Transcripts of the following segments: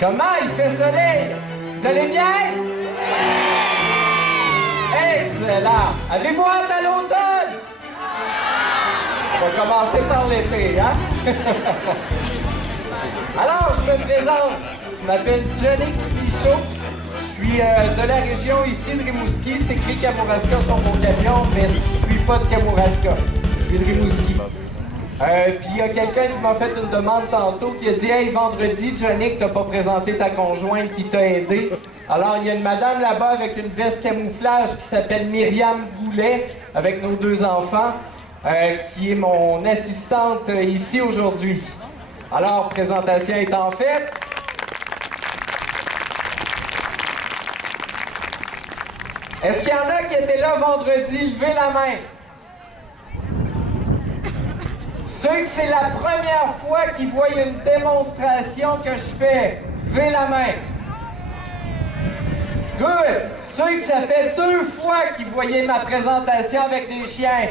Comment il fait soleil? Vous allez bien? Excellent! Avez-vous hâte à l'automne? On va commencer par l'été, hein? Alors, je me présente. Je m'appelle Johnny Pichot. Je suis de la région ici de Rimouski. C'est écrit Kamouraska sur mon camion, mais je suis pas de Kamouraska. Je suis de Rimouski. Puis il y a quelqu'un qui m'a fait une demande tantôt qui a dit « Hey, vendredi, Johnny, t'as pas présenté ta conjointe qui t'a aidé. » Alors, il y a une madame là-bas avec une veste camouflage qui s'appelle Myriam Goulet, avec nos deux enfants, qui est mon assistante ici aujourd'hui. Alors, présentation étant faite. Est-ce qu'il y en a qui étaient là vendredi? Levez la main. Ceux que c'est la première fois qu'ils voient une démonstration que je fais, levez la main. Good! Ceux que ça fait 2 fois qu'ils voyaient ma présentation avec des chiens.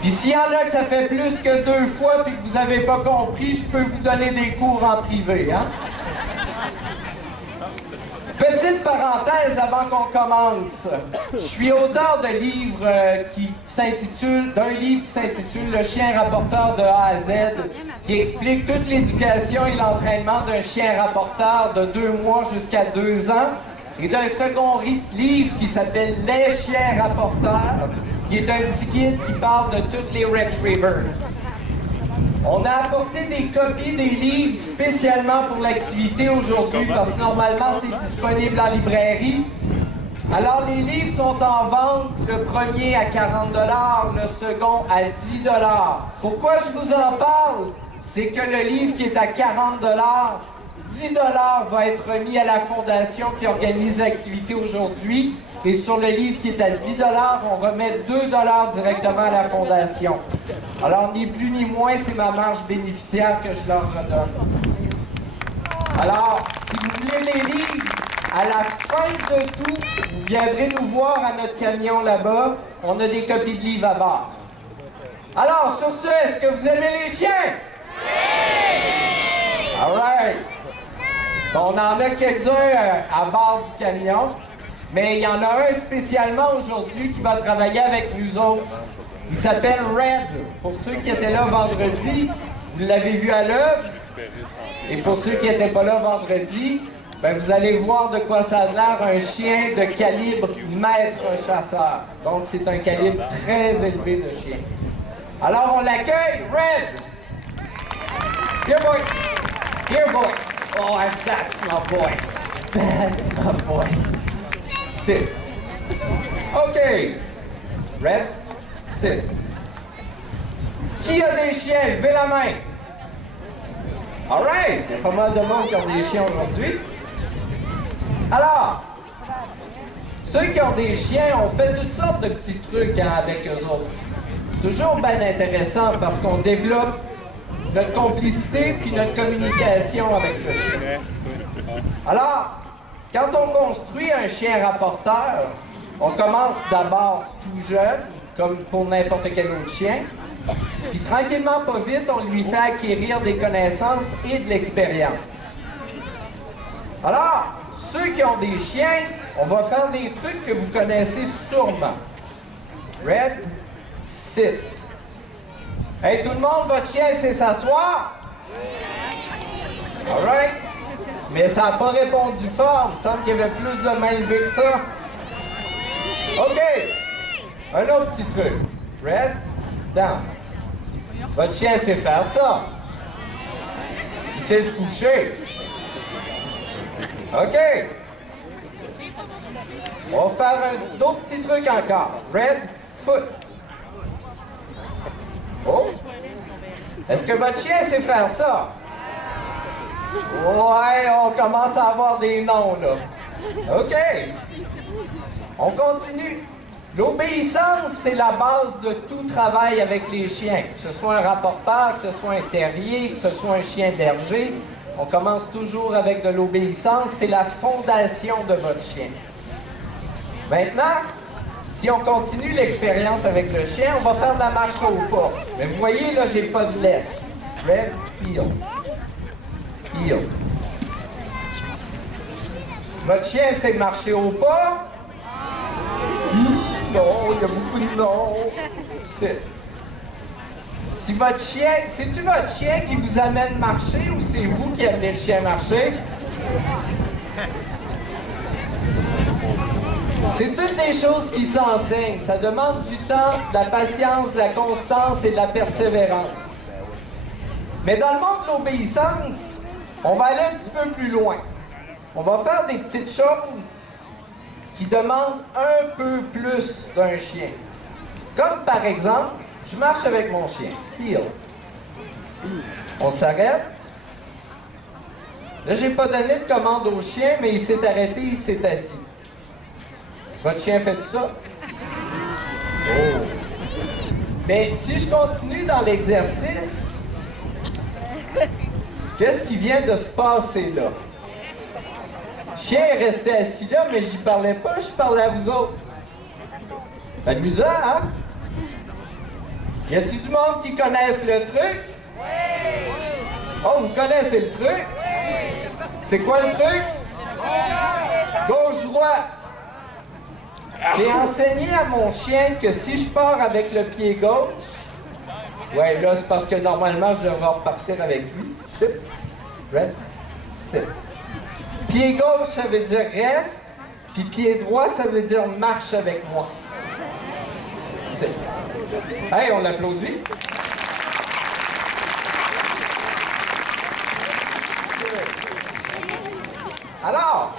Puis s'il y en a que ça fait plus que 2 fois puis que vous n'avez pas compris, je peux vous donner des cours en privé, hein? Petite parenthèse avant qu'on commence. Je suis auteur d'un livre qui s'intitule Le chien rapporteur de A à Z, qui explique toute l'éducation et l'entraînement d'un chien rapporteur de 2 mois jusqu'à 2 ans, et d'un second livre qui s'appelle Les chiens rapporteurs, qui est un petit guide qui parle de toutes les retrievers. On a apporté des copies des livres spécialement pour l'activité aujourd'hui parce que normalement c'est disponible en librairie. Alors les livres sont en vente, le premier à 40 $, le second à 10 $. Pourquoi je vous en parle? C'est que le livre qui est à 40 $, 10 $ va être remis à la fondation qui organise l'activité aujourd'hui. Et sur le livre qui est à 10 $, on remet 2 $ directement à la fondation. Alors, ni plus ni moins, c'est ma marge bénéficiaire que je leur redonne. Alors, si vous voulez les livres, à la fin de tout, vous viendrez nous voir à notre camion là-bas. On a des copies de livres à bord. Alors, sur ce, est-ce que vous aimez les chiens? Oui! All right! Bon, on en a quelques-uns à bord du camion. Mais il y en a un spécialement aujourd'hui qui va travailler avec nous autres. Il s'appelle Red. Pour ceux qui étaient là vendredi, vous l'avez vu à l'œuvre. Et pour ceux qui n'étaient pas là vendredi, ben vous allez voir de quoi ça a l'air, un chien de calibre maître chasseur. Donc c'est un calibre très élevé de chien. Alors on l'accueille, Red! Here boy! Here boy! Oh, that's my boy! That's my boy! Sit. OK. Red, sit. Qui a des chiens? Levez la main. All right. Il y a pas mal de monde qui ont des chiens aujourd'hui. Alors, ceux qui ont des chiens, on fait toutes sortes de petits trucs avec eux autres. Toujours bien intéressant parce qu'on développe notre complicité puis notre communication avec le chien. Alors, quand on construit un chien rapporteur, on commence d'abord tout jeune, comme pour n'importe quel autre chien, puis tranquillement, pas vite, on lui fait acquérir des connaissances et de l'expérience. Alors, ceux qui ont des chiens, on va faire des trucs que vous connaissez sûrement. Red, sit. Hey, tout le monde, votre chien sait s'asseoir? All right. Mais ça n'a pas répondu fort. Il me semble qu'il y avait plus de mains levées que ça. OK. Un autre petit truc. Red, down. Votre chien sait faire ça. Il sait se coucher. OK. On va faire d'autres petits trucs encore. Red, foot. Oh. Est-ce que votre chien sait faire ça? Ouais, on commence à avoir des noms, là. OK. On continue. L'obéissance, c'est la base de tout travail avec les chiens. Que ce soit un rapporteur, que ce soit un terrier, que ce soit un chien berger, on commence toujours avec de l'obéissance. C'est la fondation de votre chien. Maintenant, si on continue l'expérience avec le chien, on va faire de la marche au pas. Mais vous voyez, là, j'ai pas de laisse. Red, field. Heel. Votre chien sait marcher au pas? Non, il y a beaucoup de non. Sit. Si votre chien, c'est-tu votre chien qui vous amène marcher ou c'est vous qui amenez le chien marcher? C'est toutes des choses qui s'enseignent. Ça demande du temps, de la patience, de la constance et de la persévérance. Mais dans le monde de l'obéissance, on va aller un petit peu plus loin. On va faire des petites choses qui demandent un peu plus d'un chien. Comme par exemple, je marche avec mon chien, heel. On s'arrête. Là, j'ai pas donné de commande au chien, mais il s'est arrêté, il s'est assis. Votre chien fait tout ça? Oh! Mais si je continue dans l'exercice, qu'est-ce qui vient de se passer là? Le chien est resté assis là, mais j'y parlais pas, je parlais à vous autres. C'est amusant, hein? Y a-t-il du monde qui connaisse le truc? Oui! Oh, vous connaissez le truc? Oui! C'est quoi le truc? Gauche-droite. J'ai enseigné à mon chien que si je pars avec le pied gauche, ouais, là, c'est parce que normalement, je devrais repartir avec lui. Sit. Rest. Sit. Pied gauche, ça veut dire reste, puis pied droit, ça veut dire marche avec moi. Sit. Hey, on applaudit. Alors,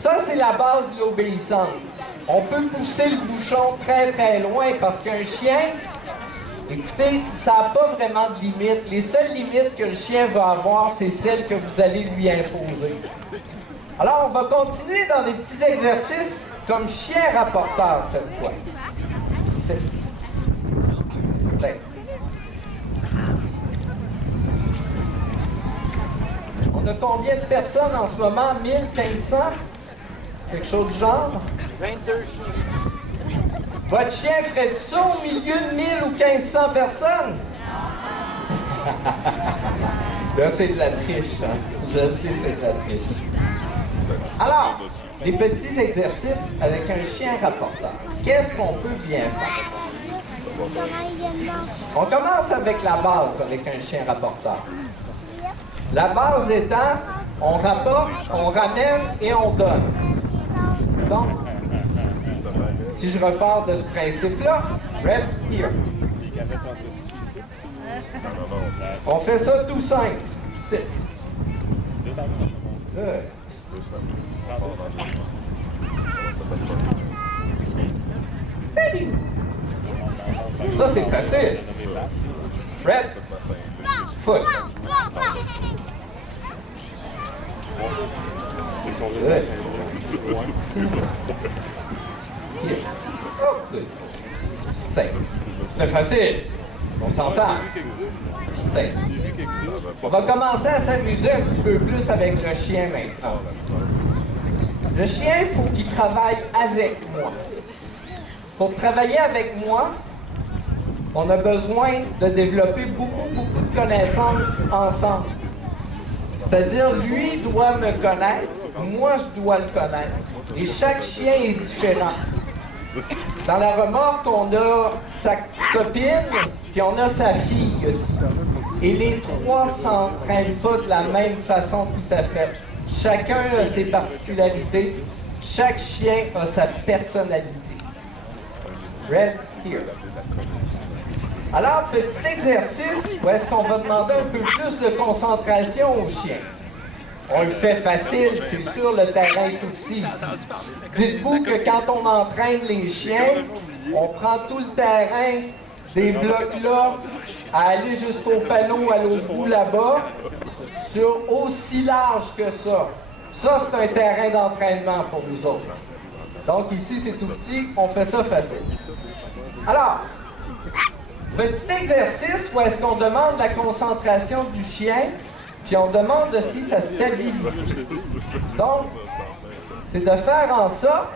ça, c'est la base de l'obéissance. On peut pousser le bouchon très, très loin parce qu'un chien, écoutez, ça n'a pas vraiment de limites. Les seules limites que le chien va avoir, c'est celles que vous allez lui imposer. Alors, on va continuer dans des petits exercices comme chien rapporteur cette fois. C'est... On a combien de personnes en ce moment? 1500? Quelque chose du genre? 22 chiens. Votre chien ferait ça au milieu de 1000 ou 1500 personnes? Là, c'est de la triche, hein? Je le sais, c'est de la triche. Alors, les petits exercices avec un chien rapporteur. Qu'est-ce qu'on peut bien faire? On commence avec la base avec un chien rapporteur. La base étant, on rapporte, on ramène et on donne. Donc, si je repars de ce principe-là, right here. On fait ça tout simple. Sit. Good. Ça, c'est facile. Red. Foot. Good. Stay. C'est facile. On s'entend. Stay. On va commencer à s'amuser un petit peu plus avec le chien maintenant. Le chien, il faut qu'il travaille avec moi. Pour travailler avec moi, on a besoin de développer beaucoup de connaissances ensemble. C'est-à-dire, lui doit me connaître, moi je dois le connaître. Et chaque chien est différent. Dans la remorque, on a sa copine, puis on a sa fille aussi. Et les trois s'entraînent pas de la même façon tout à fait. Chacun a ses particularités. Chaque chien a sa personnalité. Red here. Alors, petit exercice où est-ce qu'on va demander un peu plus de concentration au chien. On le fait facile, c'est sûr, le terrain est aussi ici. Dites-vous que quand on entraîne les chiens, on prend tout le terrain des blocs-là à aller jusqu'au panneau à l'autre bout là-bas, sur aussi large que ça. Ça, c'est un terrain d'entraînement pour nous autres. Donc ici, c'est tout petit, on fait ça facile. Alors, petit exercice où est-ce qu'on demande la concentration du chien, puis on demande aussi sa stabilité. Donc, c'est de faire en sorte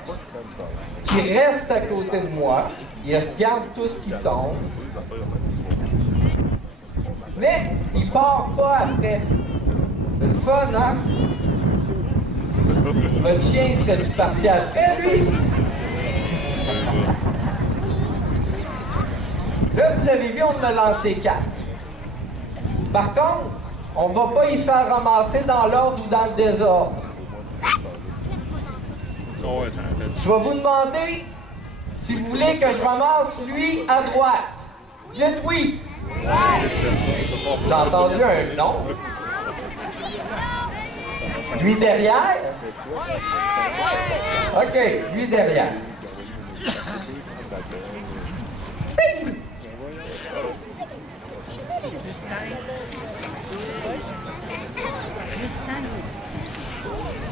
qu'il reste à côté de moi, il regarde tout ce qui tombe, mais il part pas après. C'est le fun, hein? Votre chien serait-tu parti après, lui? Là, vous avez vu, on en a lancé 4. Par contre, on ne va pas y faire ramasser dans l'ordre ou dans le désordre. Je vais vous demander si vous voulez que je ramasse lui à droite. Dites oui. J'ai entendu un non. Lui derrière? OK, lui derrière.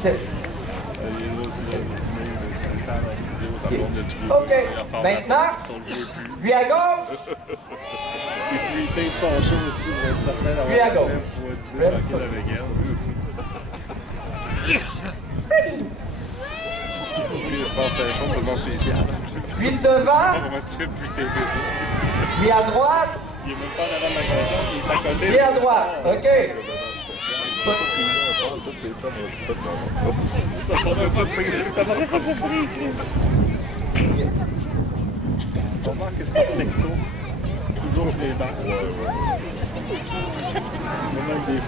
C'est... OK. Maintenant, lui à gauche. Lui à gauche. Lui de devant. Lui à droite. Il est même pas en avant de la console, il est à côté. Lui à droite. OK. Ça va pas surpris. On remarque que c'est pas un texto. Toujours les dents.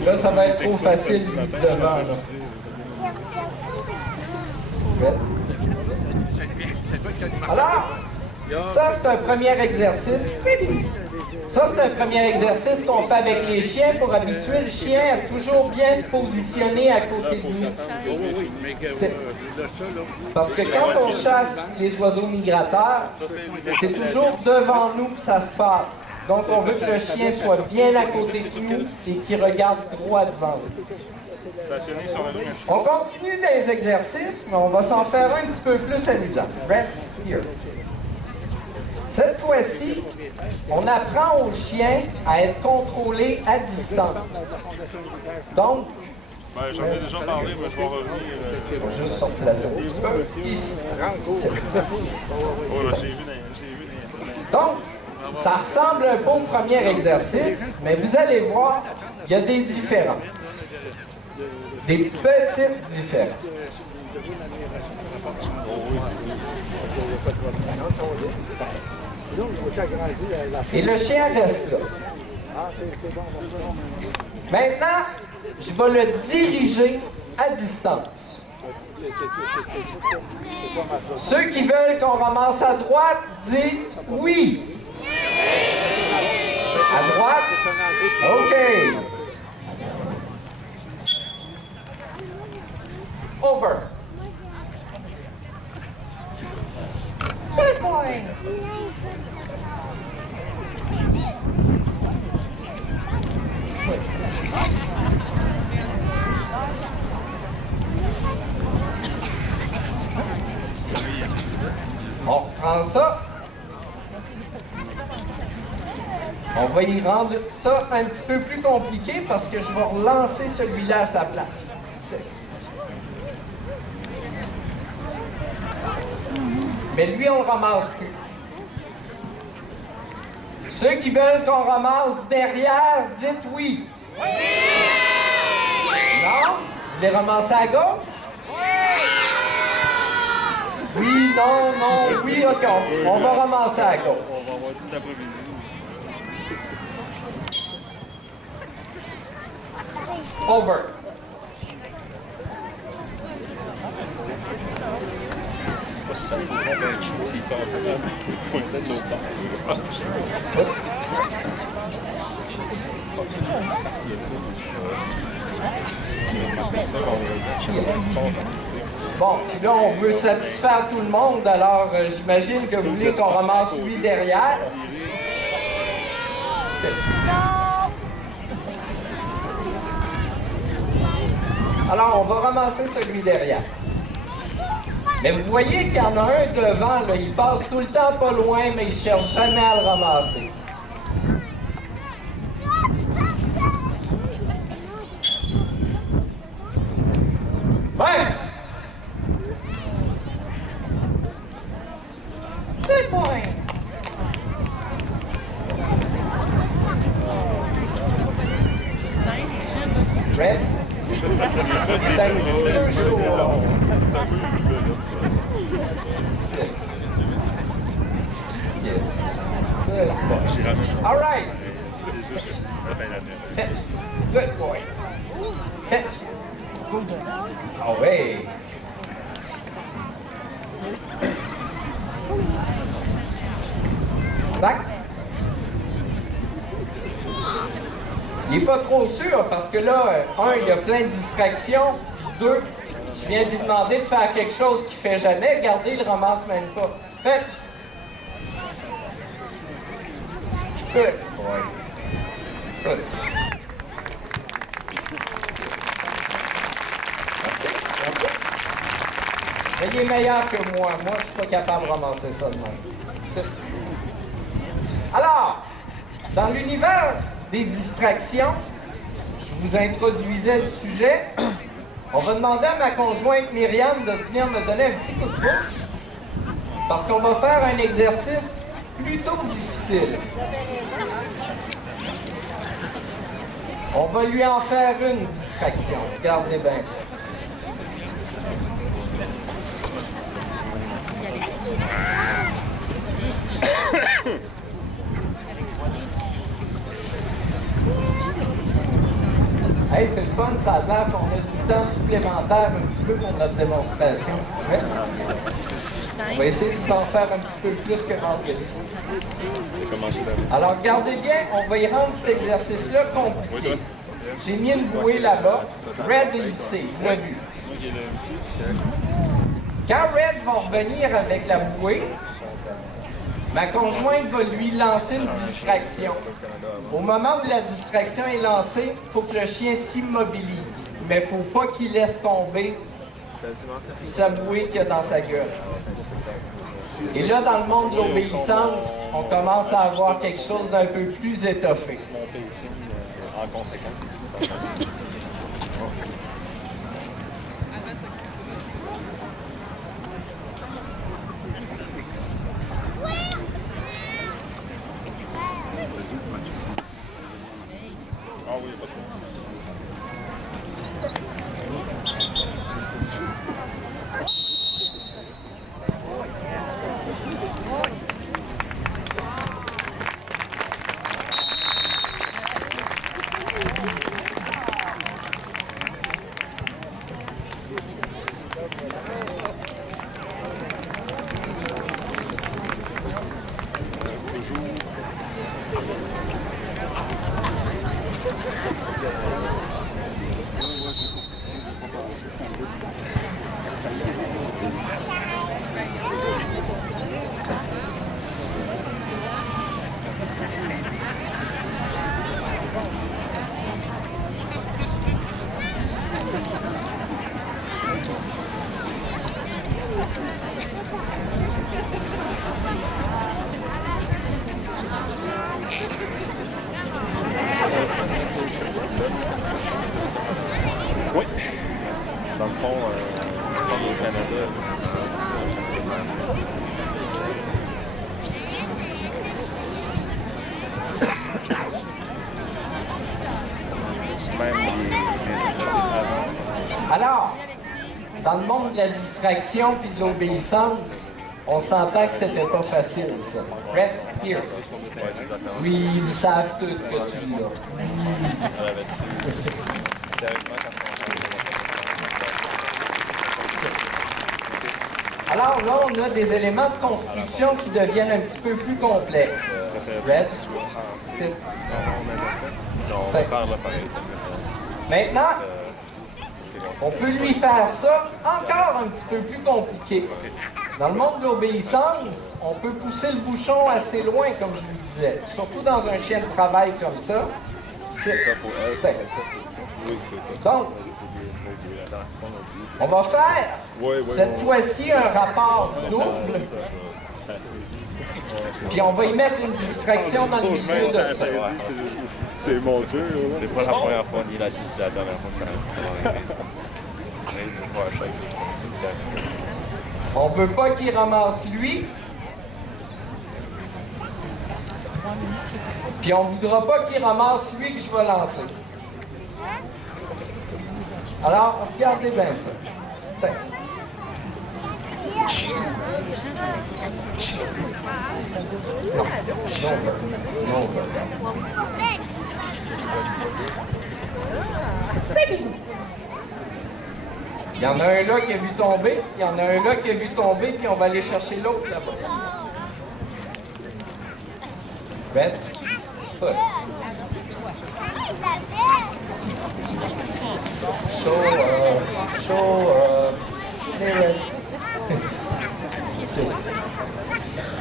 Là, ça va être trop facile devant. Là. Alors, ça, c'est un premier exercice. Ça, c'est un premier exercice qu'on fait avec les chiens pour habituer le chien à toujours bien se positionner à côté de nous. Parce que quand on chasse les oiseaux migrateurs, c'est toujours devant nous que ça se passe. Donc, on veut que le chien soit bien à côté de nous et qu'il regarde droit devant nous. On continue dans les exercices, mais on va s'en faire un petit peu plus amusant. Right here. Cette fois-ci, on apprend aux chiens à être contrôlés à distance. Donc, j'en ai déjà parlé, mais je vais revenir. on va juste se replacer un petit peu. Ici. Donc, ça ressemble un peu au premier exercice, mais vous allez voir, il y a des différences. Des petites différences. Et le chien reste là. Maintenant, je vais le diriger à distance. Ceux qui veulent qu'on ramasse à droite, dites oui. À droite? OK. Over. Good boy. On reprend ça. On va y rendre ça un petit peu plus compliqué parce que je vais relancer celui-là à sa place. Mais lui, on ne ramasse plus. Ceux qui veulent qu'on ramasse derrière, dites oui. Non? Vous les ramassez à gauche? Oui, non, non, oui, OK. On va ramasser à gauche. On va avoir tout l'après-midi. Over. C'est pas ça, il va faire un chien s'il passe à la pointe de l'autre part. Bon, puis là, on veut satisfaire tout le monde, alors j'imagine que vous voulez qu'on ramasse lui derrière. Alors, on va ramasser celui derrière. Mais vous voyez qu'il y en a un devant, là, il passe tout le temps pas loin, mais il cherche jamais à le ramasser. Ouais! Good boy! Red? C'est un petit peu chaud. All right. Good boy. Ah oui. Tac. Il n'est pas trop sûr parce que là, il y a plein de distractions. 2, je viens de lui demander de faire quelque chose qu'il ne fait jamais. Regardez, il ne ramasse même pas. Fait. Good boy. Good. Mais il est meilleur que moi. Moi, je ne suis pas capable de ramasser ça de même. Alors, dans l'univers des distractions, je vous introduisais le sujet. On va demander à ma conjointe Myriam de venir me donner un petit coup de pouce parce qu'on va faire un exercice plutôt difficile. On va lui en faire une distraction. Regardez bien ça. Hey, c'est le fun, ça a l'air qu'on a du temps supplémentaire un petit peu pour notre démonstration. Ouais. On va essayer de s'en faire un petit peu plus que vendredi. Alors, regardez bien, on va y rendre cet exercice-là compliqué. J'ai mis une bouée là-bas. Red, il sait, il l'a vu. Quand Red va revenir avec la bouée, ma conjointe va lui lancer une distraction. Au moment où la distraction est lancée, il faut que le chien s'immobilise. Mais il ne faut pas qu'il laisse tomber sa bouée qu'il a dans sa gueule. Et là, dans le monde de l'obéissance, on commence à avoir quelque chose d'un peu plus étoffé. En conséquence. Ah oui, pas trop. Oui. Dans le fond, au Canada, même Alors, dans le monde de la distraction puis de l'obéissance, on s'entend que c'était pas facile, ça. Rest here. Oui, ils savent tout que tu l'as. Alors là, on a des éléments de construction qui deviennent un petit peu plus complexes. Red, c'est... Maintenant, on peut lui faire ça encore un petit peu plus compliqué. Dans le monde de l'obéissance, on peut pousser le bouchon assez loin, comme je vous disais. Surtout dans un chien de travail comme ça. Donc, on va faire cette fois-ci un rapport double. Puis on va y mettre une distraction dans le milieu de ça. C'est mon Dieu. C'est pas la première fois ni la dernière fois que ça arrive. On veut pas qu'il ramasse lui. Puis on voudra pas qu'il ramasse lui que je vais lancer. Alors, regardez bien ça. Steak. Non, non, il y en a un là qui a vu tomber, il y en a un là qui a vu tomber, puis on va aller chercher l'autre là-bas. Red. Foot. Hey, Red. Sit.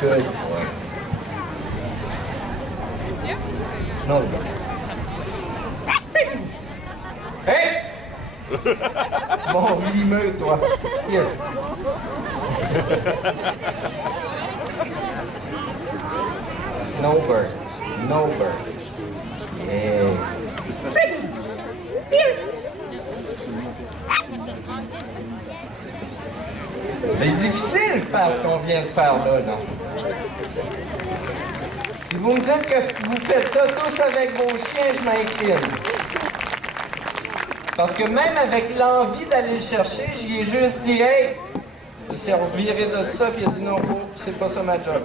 Good boy. No. Hey! Bon, limeux, toi. Here. No bird. No bird. Yeah. C'est difficile de faire ce qu'on vient de faire là, non? Si vous me dites que vous faites ça tous avec vos chiens, je m'incline. Parce que même avec l'envie d'aller le chercher, j'y ai juste dit « Hey! » Il s'est reviré de ça, puis il a dit « Non, c'est pas ça ma job. »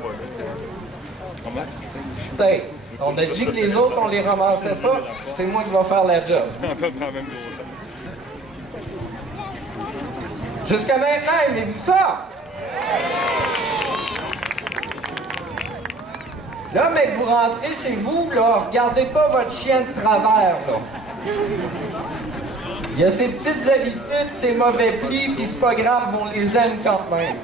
Steak. On a dit que les autres, on les ramassait pas. C'est moi qui vais faire la job. Jusqu'à maintenant, aimez-vous ça? Là, mais que vous rentrez chez vous, là, regardez pas votre chien de travers, là. Il y a ses petites habitudes, ses mauvais plis, puis c'est pas grave, on les aime quand même.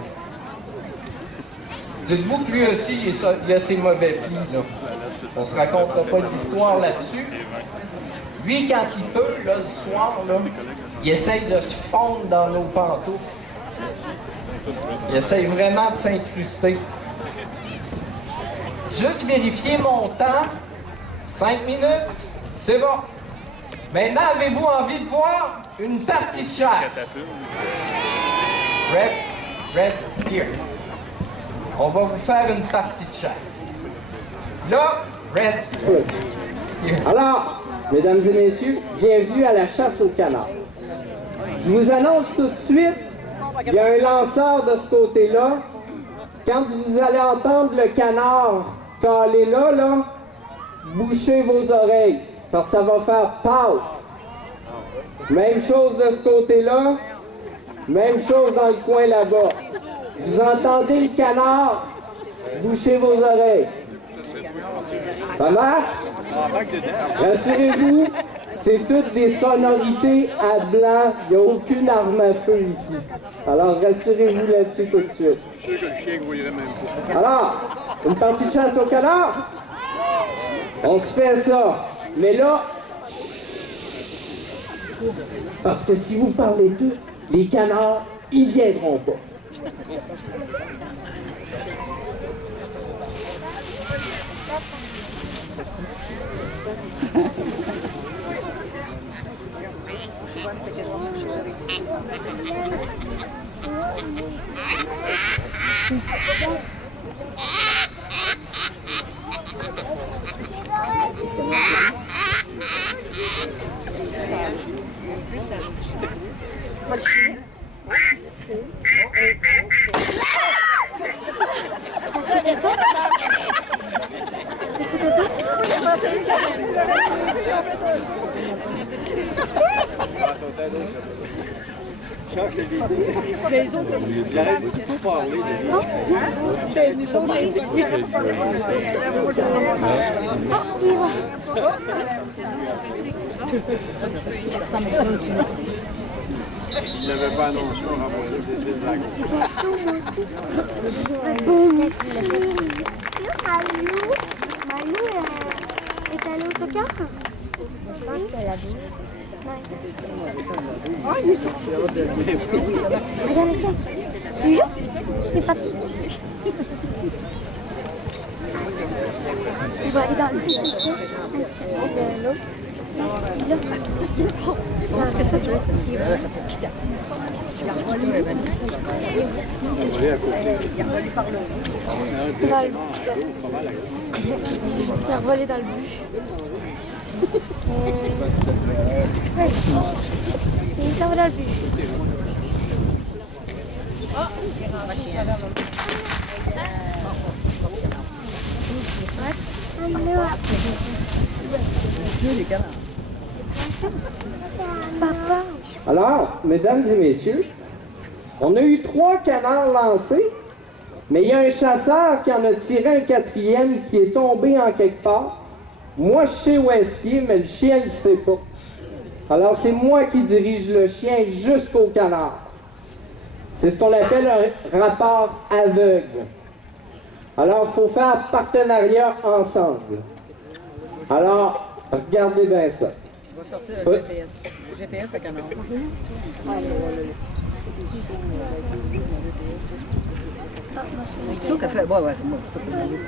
Dites-vous que lui aussi, il a ses mauvais plis, là. On se racontera pas d'histoire là-dessus. Lui, quand il peut, là, le soir, là, il essaye de se fondre dans nos pantoufles. Il essaye vraiment de s'incruster. Juste vérifier mon temps. 5 minutes, c'est bon. Maintenant, avez-vous envie de voir une partie de chasse? Red, here. On va vous faire une partie de chasse. Là, Red, here. Alors, mesdames et messieurs, bienvenue à la chasse au canard. Je vous annonce tout de suite, il y a un lanceur de ce côté-là. Quand vous allez entendre le canard caler là, bouchez vos oreilles, parce que ça va faire pause. Même chose de ce côté-là, même chose dans le coin là-bas. Vous entendez le canard, bouchez vos oreilles. Ça marche? Rassurez-vous, c'est toutes des sonorités à blanc. Il n'y a aucune arme à feu ici. Alors, rassurez-vous là-dessus tout de suite. Alors, une partie de chasse au canard? On se fait ça. Mais là, parce que si vous parlez d'eux, les canards, ils viendront pas. Il n'avait pas annoncé, on ramassait ses blagues. Malou est allée au soccer? Je pense qu'elle a vu. Oh, il est parti. Regarde le chien. Lui, il est parti. Il va aller dans le l'eau. Je pense que ça doit être ça s'appelle Kita. Je pense que c'est magnifique. Il va voler dans le bûche. Et ça va dans le but. Papa. Alors, mesdames et messieurs, on a eu 3 canards lancés, mais il y a un chasseur qui en a tiré un 4e qui est tombé en quelque part. Moi, je sais où est-ce qu'il est, mais le chien ne sait pas. Alors, c'est moi qui dirige le chien jusqu'au canard. C'est ce qu'on appelle un rapport aveugle. Alors, il faut faire partenariat ensemble. Alors, regardez bien ça. On va sortir le GPS. Le GPS à canard. C'est sûr qu'elle fait. Ouais, ouais, moi, ça peut aller.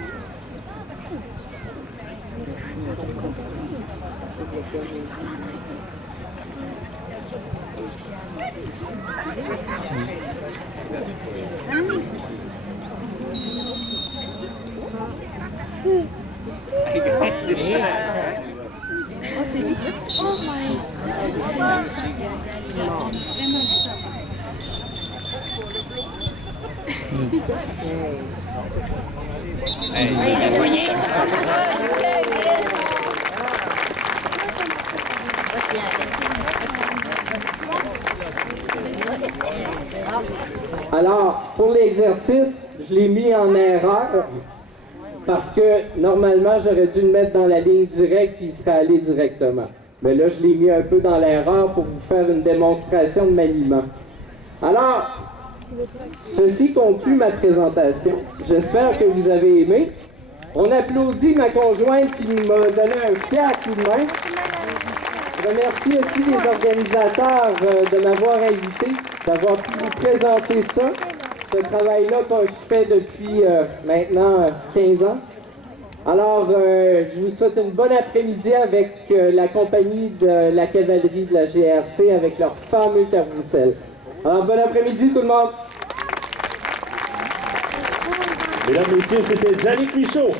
Alors, pour l'exercice, je l'ai mis en erreur parce que normalement, j'aurais dû le mettre dans la ligne directe et il serait allé directement. Mais là, je l'ai mis un peu dans l'erreur pour vous faire une démonstration de maniement. Alors, ceci conclut ma présentation. J'espère que vous avez aimé. On applaudit ma conjointe qui m'a donné un fier coup de main. Je remercie aussi les organisateurs de m'avoir invité, d'avoir pu vous présenter ça. Ce travail-là que je fais depuis maintenant 15 ans. Alors, je vous souhaite une bonne après-midi avec la compagnie de la cavalerie de la GRC avec leur fameux carrousel. Alors, bon après-midi tout le monde! Mesdames et messieurs, c'était Yannick Michaud.